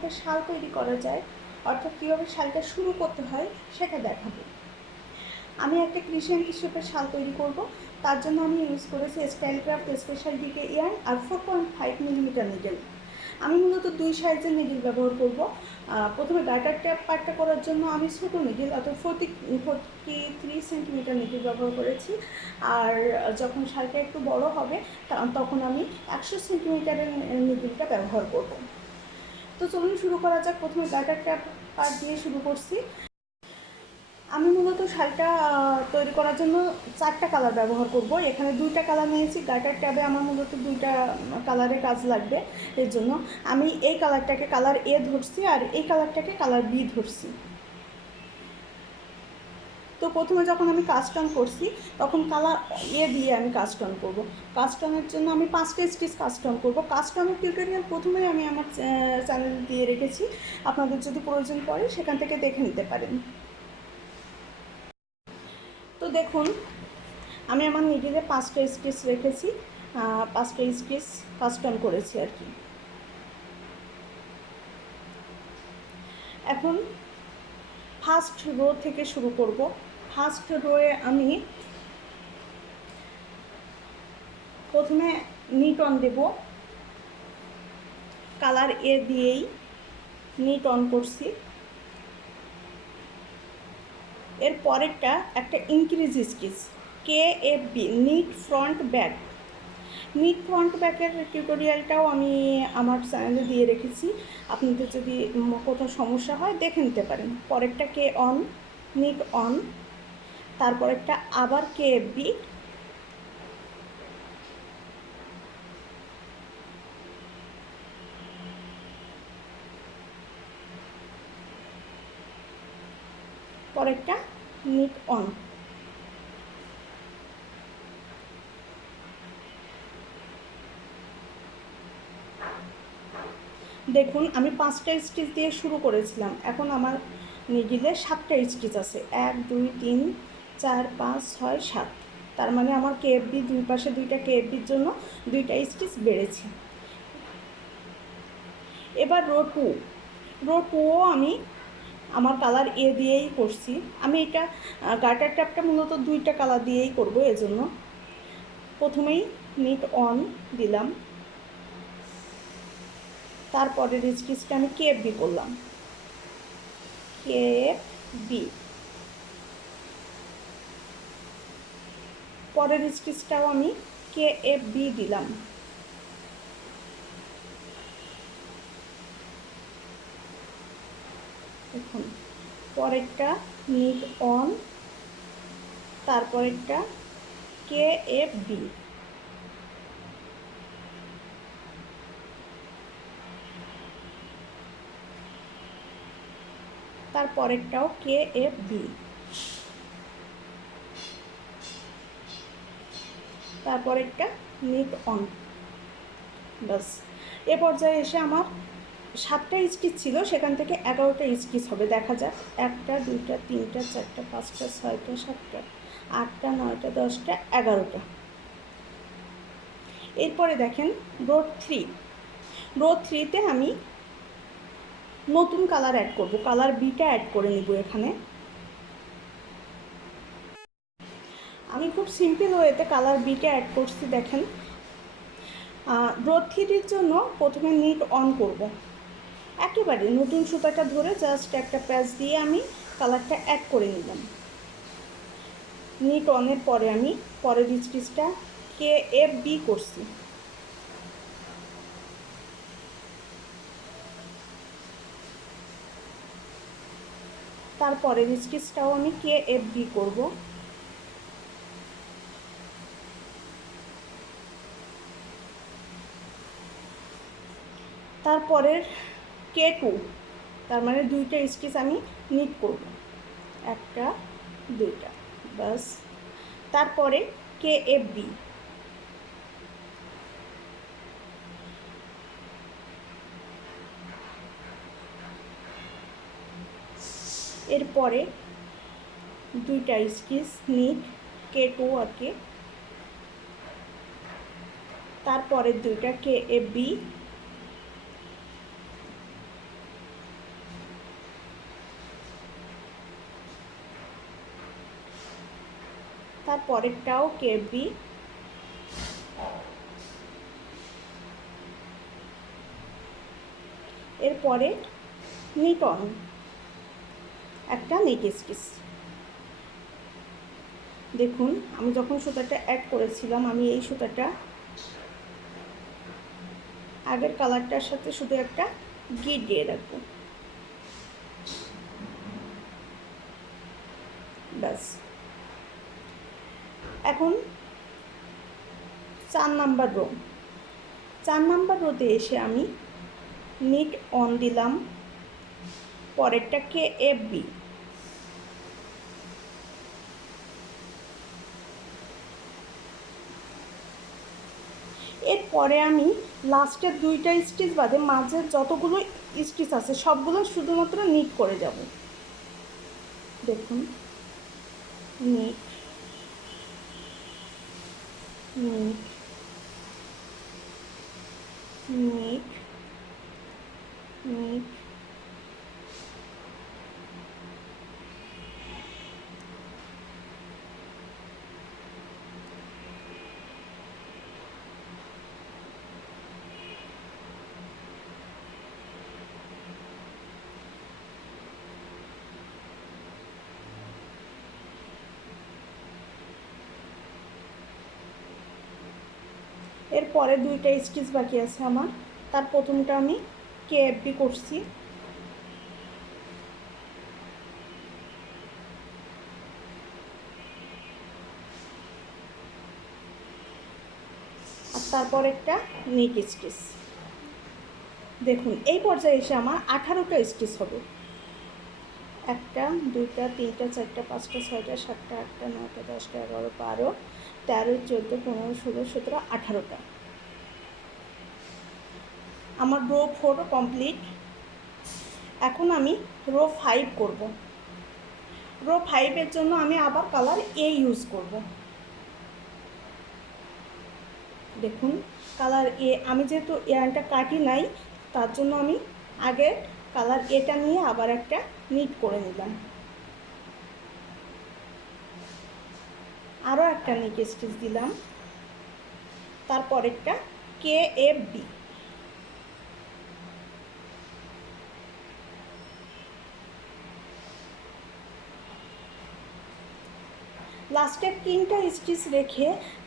একটা শাল তৈরি করা যায়, অর্থাৎ কীভাবে শালটা শুরু করতে হয় সেটা দেখাবো। আমি একটা ক্রিশ্চিয়ান হিসেবে শাল তৈরি করব। তার জন্য আমি ইউজ করেছি স্টাইলক্রাফট স্পেশাল ডিকে ইয়ার্ন আর 4.5 মিলিমিটার নিডেল। আমি মূলত 2 সাইজের নিডেল ব্যবহার করব। প্রথমে গার্টার ট্যাপ পার্টটা করার জন্য আমি ছোটো নিডেল অর্থাৎ 43 সেন্টিমিটার নিডেল ব্যবহার করেছি। আর যখন শালটা একটু বড় হবে তখন আমি 100 সেন্টিমিটারের নিডেলটা ব্যবহার করব। তো চলুন শুরু করা যাক। প্রথমে গার্টার ট্যাপ পার্ট দিয়ে শুরু করছি। আমি মূলত শালটা তৈরি করার জন্য 4টা কালার ব্যবহার করব। এখানে 2টা কালার নিয়েছি। গার্টার ট্যাবে আমার মূলত 2টা কালারের কাজ লাগবে, এর জন্য আমি এই কালারটাকে কালার এ ধরছি আর এই কালারটাকে কালার বি ধরছি। তো প্রথমে যখন আমি কাস্টম করছি তখন কালার এ দিয়ে আমি কাস্টম করব। কাস্টমের জন্য আমি 5টা স্টিচ কাস্টম করব। কাস্টমের টিউটোরিয়াল প্রথমেই আমি আমার চ্যানেলে দিয়ে রেখেছি, আপনাদের যদি প্রয়োজন পড়ে সেখান থেকে দেখে নিতে পারেন। তো দেখুন, আমি আমার নিডেলে 5টা স্টিচ রেখেছি, 5টা স্টিচ কাস্টম করেছি আর কি। এখন ফার্স্ট রো থেকে শুরু করব। ফার্স্ট রোয়ে আমি প্রথমে নিট অন দেব। কালার এ দিয়েই নিট অন করছি। এর পরেরটা একটা increase stitch KFB, knit front back. Knit front ব্যাকের টিউটোরিয়ালটাও আমি আমার চ্যানেলে দিয়ে রেখেছি, আপনাদের যদি কোথাও সমস্যা হয় দেখে নিতে পারেন। পরেরটা কে অন, নিট অন, তারপরেরটা আবার KFB, পরেরটা নিট অন। দেখুন, আমি 5টা স্টিচ দিয়ে শুরু করেছিলাম, এখন আমার নিডেলে 7টা স্টিচ আছে। 1 2 3 4 5 6 7, তার মানে আমার KFB দুই পাশে 2টা KFBর জন্য 2টা স্টিচ বেড়েছে। এবার রো টুও আমি আমার কালার এ দিয়েই করছি। আমি এটা গার্টার ট্যাপটা মূলত 2টা কালার দিয়েই করব, এজন্য প্রথমেই নিট অন দিলাম, তারপরের স্টিচটা আমি KFB করলাম, KFB। পরের স্টিচটাও আমি KFB দিলাম। দেখুন, পরেরটা নিট অন, তারপরেরটা KFB, তারপরেরটাও KFB, তারপরেরটা নিট অন। বাস, এ পর্যায়ে এসে আমার 7টা স্টিচ ছিল, সেখান থেকে 11টা স্টিচ হবে। দেখা যাক, 1টা 2টা 3টা 4টা 5টা 6টা 7টা 8টা 9টা 10টা 11টা। এরপরে দেখেন রো থ্রিতে আমি নতুন কালার অ্যাড করব, কালার বিটা অ্যাড করে নিব। এখানে আমি খুব সিম্পল ওয়েতে কালার বিটা অ্যাড করছি। দেখেন, রো থ্রির জন্য প্রথমে নিট অন করব। একেবারে নতুন সুতাটা ধরে জাস্ট একটা প্যাচ দিয়ে আমি কালারটা অ্যাড করে নিলাম। নিট অনের পরে আমি পরের স্টিচটা KFB করছি। তারপরের স্টিচটাও আমি KFB করব। তারপরের K2, তার মানে 2টা স্টিচ আমি নিট করব, 1টা 2টা, বাস। তারপরে KFB, এরপরে 2টা স্টিচ নিট K2 আর কে, তারপরে 2টা KFB, তারপরেরটাও কেবি, এরপরে নিটন একটা নেক স্টিচ। দেখুন আমি যখন সুতাটা অ্যাড করেছিলাম, আমি এই সুতাটা আগের কালারটার সাথে শুধু একটা গিট দিয়ে রাখবো, ব্যাস। এখন 4 নাম্বার রো, 4 নাম্বার রোতে এসে আমি নিট অন দিলাম, পরেরটা কেএফবি, এরপরে আমি লাস্টের 2টা স্টিচ বাদে মাঝের যতগুলো স্টিচ আছে সবগুলো শুধুমাত্র নিট করে যাব। দেখুন নিট নিট নিট নিট, এরপরে 2টা স্টিচ বাকি আছে আমার, তার প্রথমটা আমি কেএফবি করছি, আর তারপর একটা নিট স্টিচ। দেখুন এই পর্যায়ে এসে আমার 18টা স্টিচ হবে, 1টা 2টা 3টা 4টা 5টা 6টা 7টা 8টা 9টা 10টা 11 12 13 14 15 16 17 18টা। আমার রো 4 কমপ্লিট। এখন আমি রো 5 করব। রো 5-এর জন্য আমি আবার কালার এ ইউজ করব। দেখুন কালার এ, আমি যেহেতু ইয়ারটা কাটি নাই তার জন্য আমি আগে কালার এটা নিয়ে আবার একটা নিট করে নিলাম, আরও একটা নিট স্টিচ দিলাম, তারপরেরটা কেএফবি, লাস্টের 3টা স্টিচ রেখে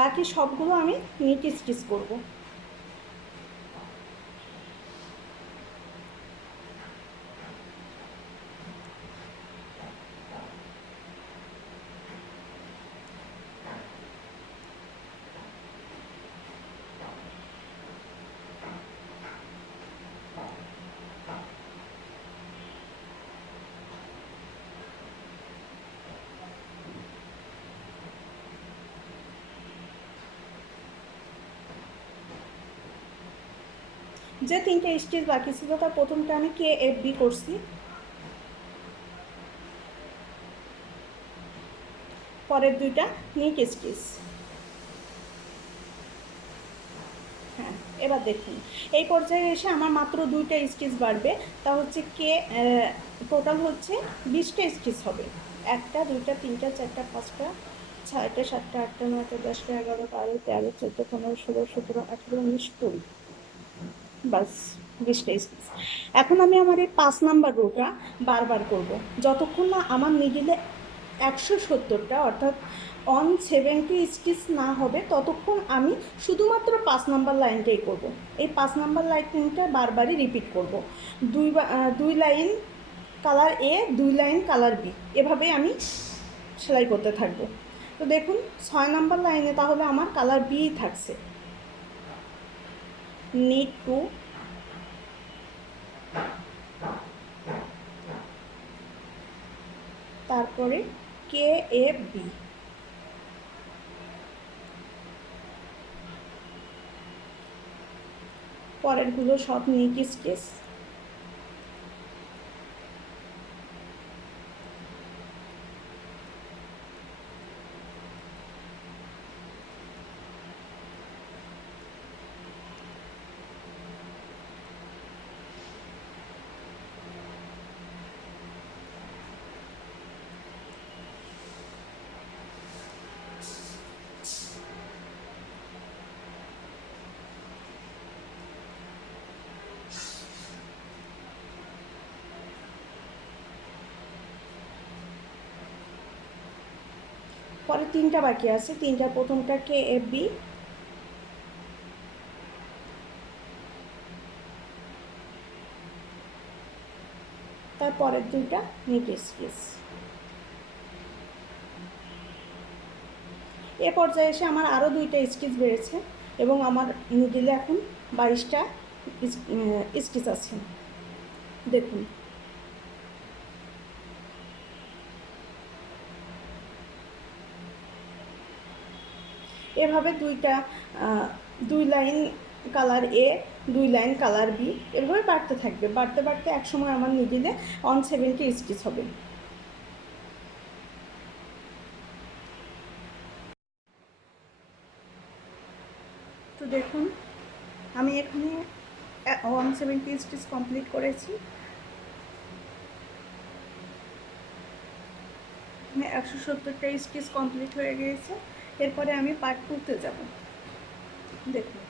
বাকি সবগুলো আমি নিট স্টিচ করব। যে 3টা স্টিচ বাকি ছিল তার প্রথমটা আমি কেএফবি করছি, পরের 2টা নিট স্টিচ। হ্যাঁ এবার দেখুন এই পর্যায়ে এসে আমার মাত্র 2টা স্টিচ বাড়বে, তা হচ্ছে টোটাল হচ্ছে 20টা স্টিচ হবে, 1টা 2টা 3টা 4টা 5টা 6টা 7টা 8টা 9টা 10টা 11 12 13 14 15 16 17 18 19 20, বাস 20টা স্টিচ। এখন আমি আমার এই 5 নাম্বার রোটা বারবার করব, যতক্ষণ না আমার নিডিলে 170টা অর্থাৎ 170 স্টিচ না হবে ততক্ষণ আমি শুধুমাত্র 5 নাম্বার লাইনটাই করব। এই 5 নাম্বার লাইনটা বারবারই রিপিট করব, 2 লাইন কালার এ 2 লাইন কালার বি, এভাবে আমি সেলাই করতে থাকবো। তো দেখুন 6 নাম্বার লাইনে তাহলে আমার কালার বি থাকছে, নিড টু, তারপরে কেএফবি, পরেরগুলো সব নিট স্টিচ, পরে 3টা বাকি আছে, 3টার প্রথমটা KFB, তারপরের 2টা নিট স্টিচ। এ পর্যায়ে এসে আমার আরও 2টা স্টিচ বেড়েছে এবং আমার নিডলে এখন 22টা স্টিচ আছে। দেখুন এভাবে 2 লাইন কালার এ, 2 লাইন কালার বি, এভাবে বাড়তে থাকবে। বাড়তে বাড়তে একসময় আমার নিডলে 170 স্টিচ হবে। তো দেখুন আমি এখানে 170 স্টিচ কমপ্লিট করেছি। 170টা স্টিচ কমপ্লিট হয়ে গিয়েছে। এরপরে আমি পার্ট 2তে যাব। দেখুন